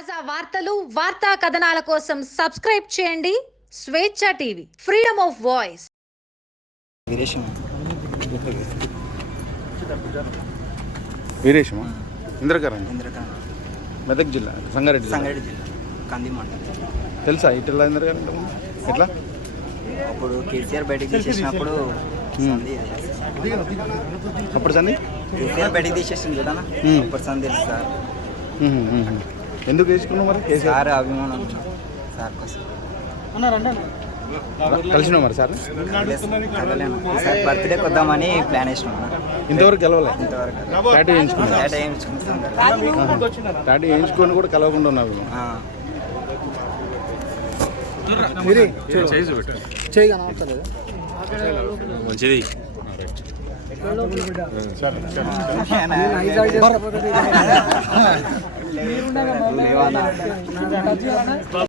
తాజా వార్తలు వార్తా కథనాల కోసం సబ్స్క్రైబ్ చేయండి. Swecha TV freedom of voice. Veeresham. వీరేశమా? Indrakaran. Medak జిల్లా సంగారెడ్డి జిల్లా. సంగారెడ్డి జిల్లా కంది మండలం. తెలుసా ఇట్లా ఇంద్రకరణ్ ఎట్లా? అప్పుడు కేసీఆర్ బయటికి తీసేసినప్పుడు అప్పుడు సంది కేసీఆర్ బయటికి తీసేసింది Hmm. అప్పుడు సంధి తెలుసు సార్. ఎందుకు వేసుకున్నావు మరి? కేసీఆర్? సార్ అభిమానం సార్. కోసం. కలిసినావు మరి సార్. సార్ బర్త్డే కొద్దామని ప్లాన్ వేసినాం. ఇంతవరకు కలవలే? ఇంతవరకు టాటూ వేయించుకున్నా టాటూ వేయించుకొని కూడా కలవకుండా ఉన్నావు మంచిది. లేవానా